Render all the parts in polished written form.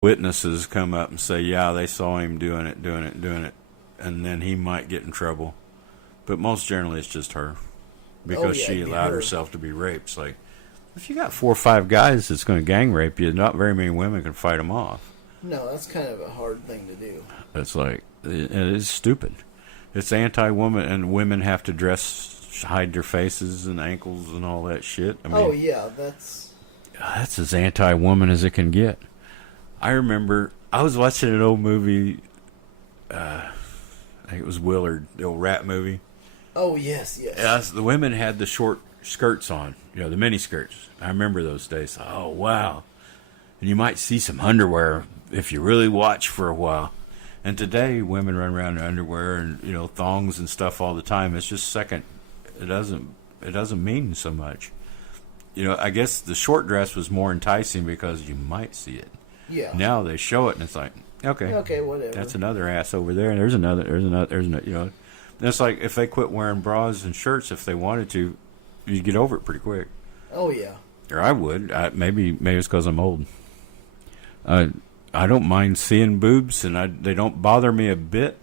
witnesses come up and say, yeah, they saw him doing it, and then he might get in trouble. But most generally, it's just her because she allowed herself to be raped. It's like, if you got 4 or 5 guys that's going to gang rape you, not very many women can fight them off. No, that's kind of a hard thing to do. It's like, it is stupid. It's anti-woman, and women have to hide their faces and ankles and all that shit. I mean, that's as anti-woman as it can get. I remember I was watching an old movie. I think it was Willard, the old rat movie. Oh yes. The women had the short skirts on, the mini skirts. I remember those days. Oh wow! And you might see some underwear if you really watch for a while. And today, women run around in underwear and thongs and stuff all the time. It's just second. It doesn't mean so much. I guess the short dress was more enticing because you might see it. Yeah. Now they show it and it's like, okay, whatever. That's another ass over there, and there's another. And it's like if they quit wearing bras and shirts if they wanted to, you'd get over it pretty quick. Oh yeah. Or I would. Maybe it's because I'm old. I don't mind seeing boobs, and they don't bother me a bit,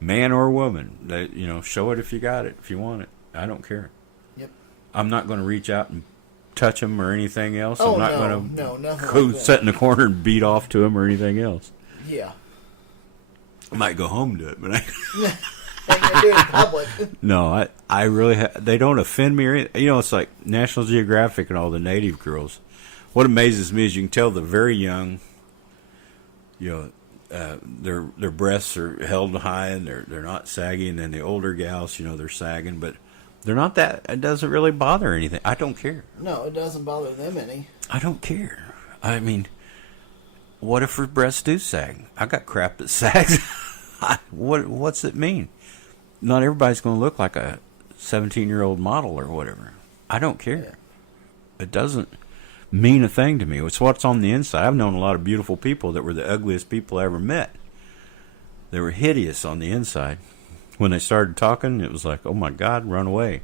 man or woman. They, show it if you got it, if you want it. I don't care. Yep. I'm not going to reach out and touch them or anything else. Oh, I'm not going to go like sit in the corner and beat off to them or anything else. Yeah. I might go home to it, but I ain't gonna do it in public. No, I really they don't offend me or anything. It's like National Geographic and all the native girls. What amazes me is you can tell the very young, their breasts are held high and they're not saggy, and then the older gals, they're sagging, but they're not that. It doesn't really bother anything. I don't care. No, it doesn't bother them any. I don't care. I mean, what if her breasts do sag? I got crap that sags. What's it mean? Not everybody's going to look like a 17-year-old model or whatever. I don't care. Yeah. It doesn't mean a thing to me. It's what's on the inside. I've known a lot of beautiful people that were the ugliest people I ever met. They were hideous on the inside. When they started talking, it was like, oh my God, run away.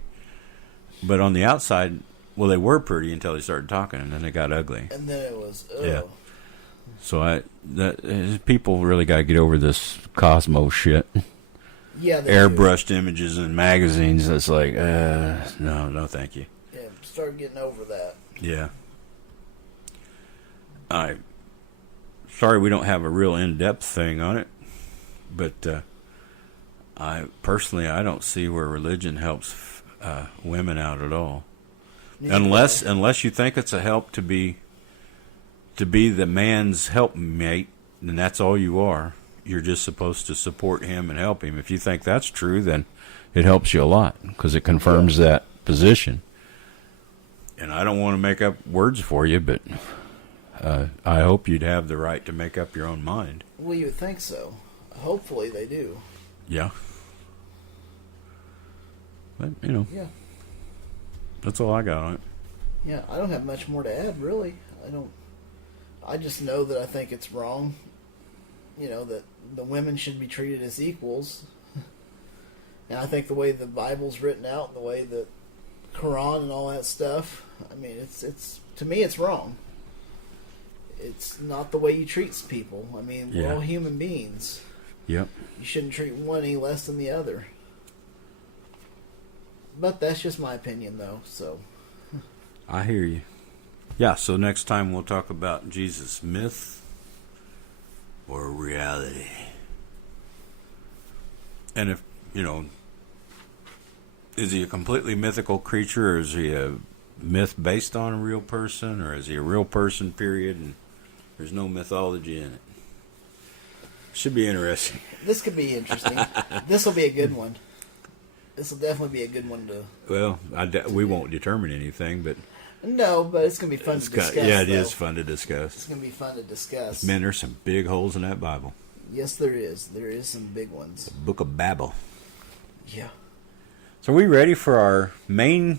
But on the outside, well, they were pretty until they started talking, and then they got ugly. And then it was, yeah. So people really got to get over this Cosmo shit. Yeah, airbrushed images in magazines. That's like, no, thank you. Yeah, start getting over that. Yeah. Sorry we don't have a real in-depth thing on it, but I don't see where religion helps women out at all. Unless you think it's a help to be the man's helpmate, then that's all you are. You're just supposed to support him and help him. If you think that's true, then it helps you a lot because it confirms that position. And I don't want to make up words for you, but I hope you'd have the right to make up your own mind. Well, you would think so. Hopefully they do. Yeah. But, Yeah. That's all I got on it. Yeah, I don't have much more to add, really. I just know that I think it's wrong. That the women should be treated as equals. And I think the way the Bible's written out, and the way the Quran and all that stuff, I mean, it's to me, it's wrong. It's not the way you treat people. I mean, we're all human beings. Yep. You shouldn't treat one any less than the other. But that's just my opinion, though, so. I hear you. Yeah, so next time we'll talk about Jesus myth or reality. And if, is he a completely mythical creature, or is he a myth based on a real person, or is he a real person, period, and there's no mythology in it? Should be interesting. This could be interesting. This will be a good one. This will definitely be a good one to... Well, we won't determine anything, but... No, but it's going to be fun to discuss. Yeah, it is fun to discuss. It's going to be fun to discuss. Man, there's some big holes in that Bible. Yes, there is. There is some big ones. The Book of Babel. Yeah. So are we ready for our main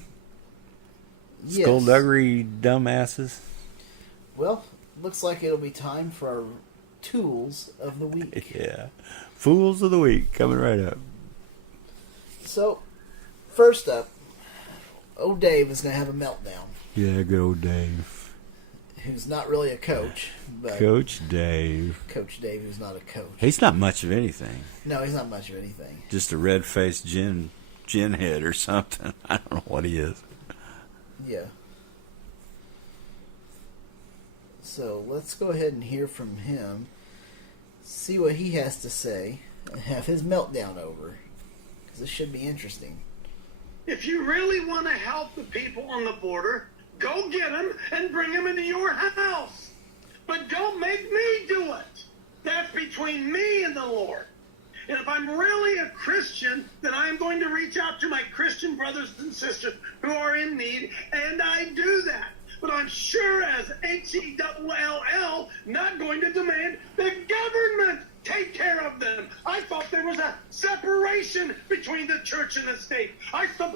skullduggery dumbasses? Well, looks like it'll be time for our tools of the week. Yeah. Fools of the week coming right up. So, first up, old Dave is going to have a meltdown. Yeah, good old Dave. who's not really a coach, but Coach Dave. Coach Dave, who's not a coach. He's not much of anything. No, he's not much of anything. Just a red-faced gin head or something. I don't know what he is. Yeah. So let's go ahead and hear from him, see what he has to say, and have his meltdown over. Because this should be interesting. If you really want to help the people on the border, go get them and bring them into your house. But don't make me do it. That's between me and the Lord. And if I'm really a Christian, then I'm going to reach out to my Christian brothers and sisters who are in need, and I do that. But I'm sure as HELL not going to demand the government take care of them. I thought there was a separation between the church and the state. I thought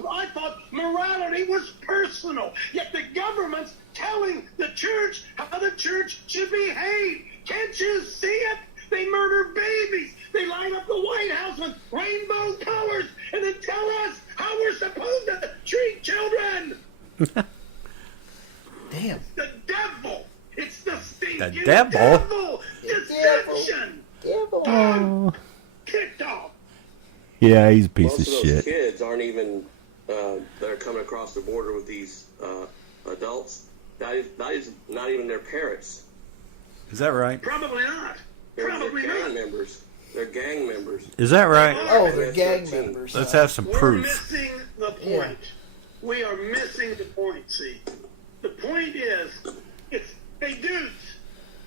morality was personal. Yet the government's telling the church how the church should behave. Can't you see it? They murder babies. They light up the White House with rainbow colors and then tell us how we're supposed to treat children. Damn. The devil. It's the stinking devil? Deception. Devil. Done. Kicked off. Yeah, he's a piece Most of of those shit. kids aren't even that are coming across the border with these adults. Not even their parents. Is that right? Probably not. They're Probably gang not. members. They're gang members. Is that right? Oh, they're gang 13. members. Let's huh? have some We're proof. missing the point. Yeah. We are missing the point, see. The point is, it's, hey dudes,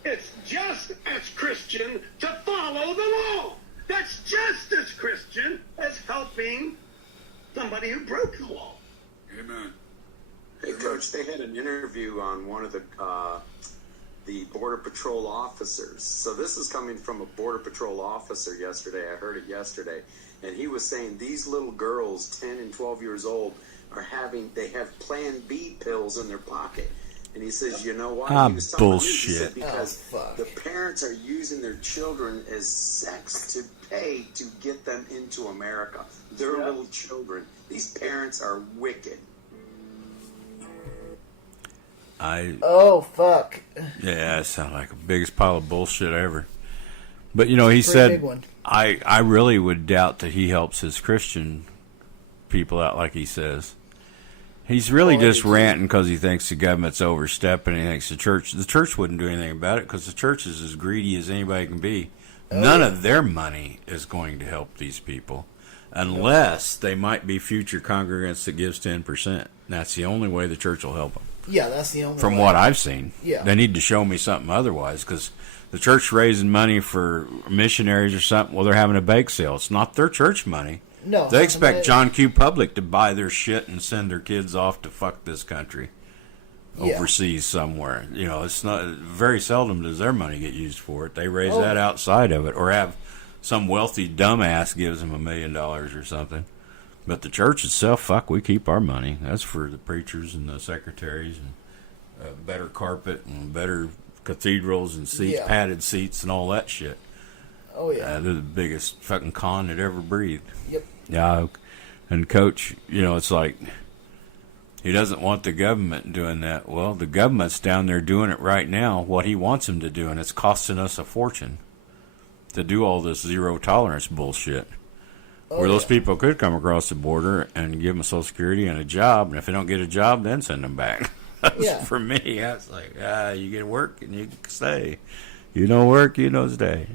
it's just as Christian to follow the law. That's just as Christian as helping somebody who broke the law. Amen. Hey, Coach, they had an interview on one of the Border Patrol officers. So this is coming from a Border Patrol officer yesterday. I heard it yesterday. And he was saying these little girls, 10 and 12 years old, they have Plan B pills in their pocket. And he says, you know what? He was talking about this. He said, bullshit. because Oh, fuck. the parents are using their children as sex to pay to get them into America. They're little children. These parents are wicked. Oh, fuck. Yeah, that sounds like the biggest pile of bullshit ever. But you know, he Pretty said, big one. I really would doubt that he helps his Christian people out like he says. He's really Oh, just I do too. ranting because he thinks the government's overstepping. He thinks the church wouldn't do anything about it because the church is as greedy as anybody can be. None of their money is going to help these people unless they might be future congregants that gives 10%. That's the only way the church will help them. Yeah, that's the only From way. what I've seen. Yeah. They need to show me something otherwise because the church raising money for missionaries or something, well, they're having a bake sale. It's not their church money. No. They expect John Q. Public to buy their shit and send their kids off to fuck this country Yeah. overseas somewhere. You know, it's not very seldom does their money get used for it. They raise Oh. that outside of it or have some wealthy dumbass gives them $1 million or something. But the church itself, fuck, we keep our money. That's for the preachers and the secretaries and better carpet and better cathedrals and seats, Yeah. padded seats and all that shit. Oh, yeah. They're the biggest fucking con that ever breathed. Yep. Yeah, and Coach, you know, it's like he doesn't want the government doing that. Well, the government's down there doing it right now, what he wants them to do, and it's costing us a fortune to do all this zero tolerance bullshit. Where those people could come across the border and give them Social Security and a job, and if they don't get a job, then send them back. Yeah. For me, that's like, you get work and you stay. You don't work, you don't stay.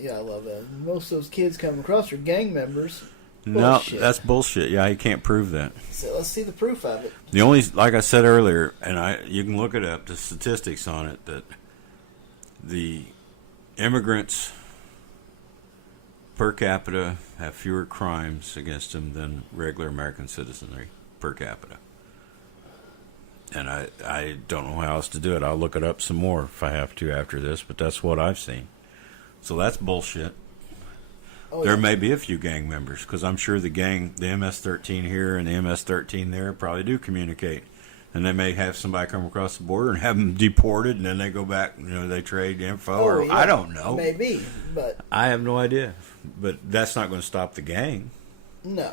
Yeah, I love that. Most of those kids coming across are gang members. No, Bullshit. that's bullshit. Yeah, you can't prove that. So let's see the proof of it. The only, like I said earlier, and you can look it up, the statistics on it, that the immigrants per capita have fewer crimes against them than regular American citizenry per capita. And I don't know how else to do it. I'll look it up some more if I have to after this, but that's what I've seen. So that's bullshit. Oh, There yeah. may be a few gang members, because I'm sure the MS-13 here and the MS-13 there probably do communicate. And they may have somebody come across the border and have them deported, and then they go back, they trade info, or yeah. I don't know. Maybe, but I have no idea. But that's not going to stop the gang, no.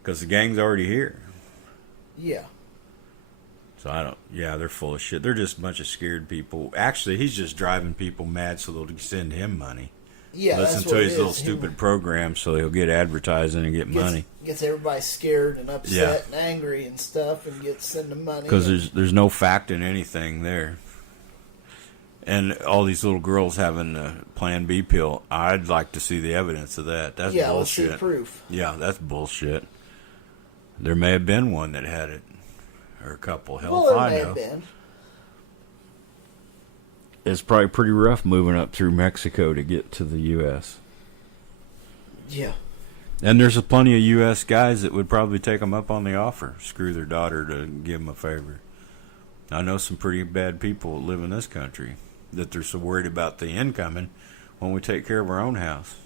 because the gang's already here. Yeah. So I don't. Yeah, they're full of shit. They're just a bunch of scared people. Actually, he's just driving people mad so they'll send him money. Yeah, Listen that's to what his it little is. stupid program so he'll get advertising and get money. Gets everybody scared and upset Yeah. and angry and stuff, and send them money. Because there's no fact in anything there. And all these little girls having a Plan B pill, I'd like to see the evidence of that. That's let's see the bullshit. proof. Yeah, that's bullshit. There may have been one that had it, or a couple. Hell, Well, if it I may know. have been. It's probably pretty rough moving up through Mexico to get to the U.S. Yeah. And there's plenty of U.S. guys that would probably take them up on the offer, screw their daughter to give them a favor. I know some pretty bad people that live in this country that they're so worried about the incoming when we take care of our own house.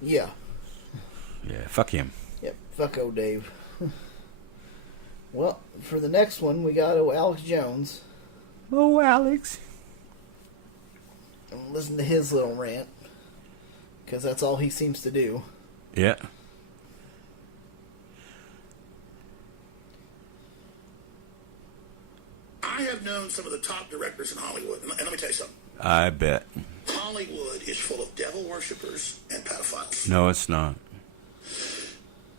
Yeah. Yeah, fuck him. Yep. Fuck old Dave. Well, for the next one, we got Alex Jones. Oh, Alex. And listen to his little rant, because that's all he seems to do. Yeah. I have known some of the top directors in Hollywood, and let me tell you something. I bet. Hollywood is full of devil worshippers and pedophiles. No, it's not.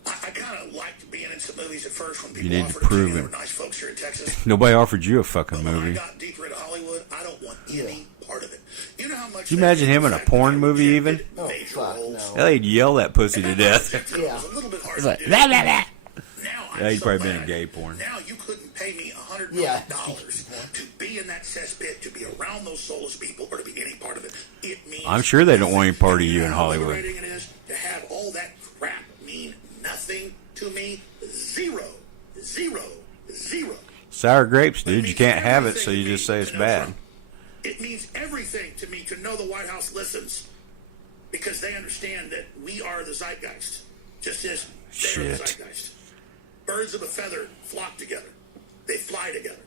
I kind of liked being in some movies at first when You people need to offered it to prove me. They it. were nice folks here in Texas. Nobody offered you a fucking But when I movie. got deeper into Hollywood, I don't want any part of it. You know how much... Can you imagine him in a porn movie even? Oh, Major fuck, roles. no. Hell, he'd yell that pussy to And death. that Yeah. was a little bit hard It's to like, do. blah, blah, blah. Now I'm Yeah, he'd so probably been glad. in gay porn. Now you couldn't pay me $100 Yeah. million to be in that cesspit, to be around those soulless people, or to be any part of it. It means I'm sure they don't want any part of nothing. you in know how Hollywood. liberating it is to have all that crap mean nothing to me. Zero. Zero. Zero. Sour grapes, It dude. You means can't have it, everything so you to just me say it's to know bad. Trump. It means everything to me to know the White House listens, because they understand that we are the zeitgeist, just as they are the Shit. zeitgeist. Birds of a feather flock together. They fly together.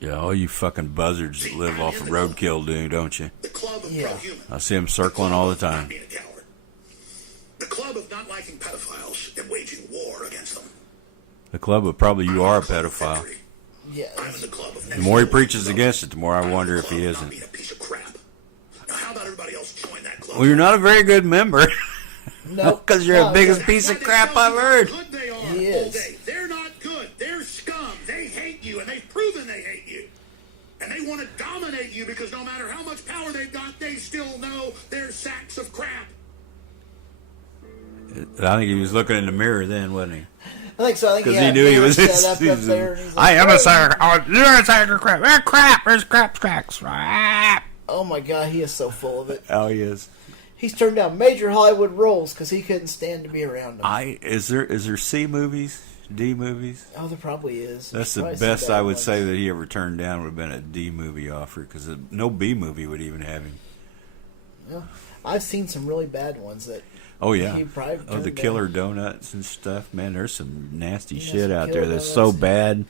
Yeah, all you fucking buzzards that live off of roadkill do, don't you? The club of Yeah. pro-human. I see them circling The club all the of not time. being a coward. The club of not liking pedophiles and waging war against them. The club of probably you I'm are in a the club of pedophile. victory. Yeah. I'm in the club of The more he next preaches level. against it, the more I I'm in wonder the if he club of not isn't. being a piece of crap. Now, how about everybody else join that club? Well, you're not a very good member. Nope. Because you're No, the biggest yeah. piece Why of they crap tell I've you how heard. good they are He all is. day. They're not good. They're scum. They hate you, and they've proven they hate you. And they want to dominate you because no matter how much power they've got, they still know they're sacks of crap. I think he was looking in the mirror then, wasn't he? I think so. I think Because he he had knew he mirrors was. set up he's there. And he's I like, am a "Oh, sucker. Oh, you're a sucker crap. Crap. There's crap cracks. Crap. Oh my god, he is so full of it. Oh, he is. He's turned down major Hollywood roles because he couldn't stand to be around them. Is there C movies, D movies? Oh, there probably is. That's There's the probably some best bad I would ones. say that he ever turned down would have been a D movie offer because no B movie would even have him. Yeah. I've seen some really bad ones that. Oh yeah, He probably oh the turned Killer Donuts and stuff. Man, there's some nasty Yeah, shit some out Killer there that's so Donuts. bad.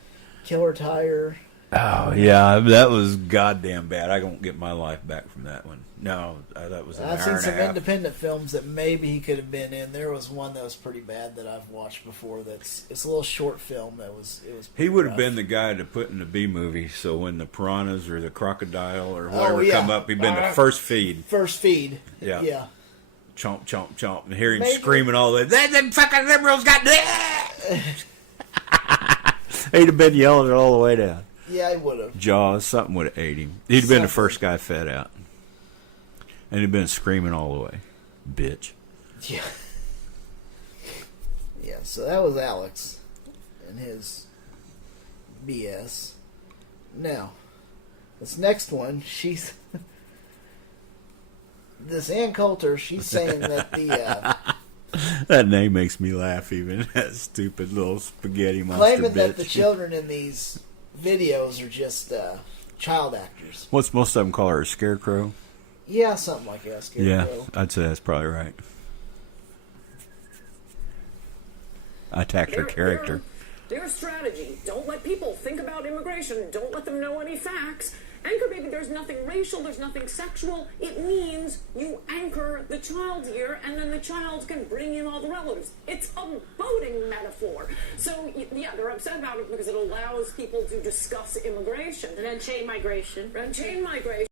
Killer Tire. Oh yeah, that was goddamn bad. I won't get my life back from that one. No, that was an I've hour seen and a some half. independent films that maybe he could have been in. There was one that was pretty bad that I've watched before. It's a little short film that was. It was. He pretty would have rough. been the guy to put in the B movie. So when the piranhas or the crocodile or Oh, whatever yeah. come up, he'd been the first feed. First feed. Yeah. Yeah. Chomp, chomp, chomp, and hear him Maybe. screaming all the way. Them fucking liberals got. He'd have been yelling it all the way down. Yeah, I would have. Jaws, something would have ate him. He'd have been the Something. first guy fed out. And he'd been screaming all the way. Bitch. Yeah. Yeah, so that was Alex and his BS. Now, this next one, she's... this Ann Coulter, she's saying that the... That name makes me laugh even. That stupid little spaghetti monster claiming bitch. that the children in these videos are just child actors. What's most of them call her? A scarecrow? Yeah, something like that. Yeah, Scarecrow. I'd say that's probably right. I attacked her character. Their strategy: don't let people think about immigration. Don't let them know any facts. Anchor baby, there's nothing racial, there's nothing sexual. It means you anchor the child here, and then the child can bring in all the relatives. It's a boating metaphor. So, yeah, they're upset about it because it allows people to discuss immigration. And then chain migration. And chain migration.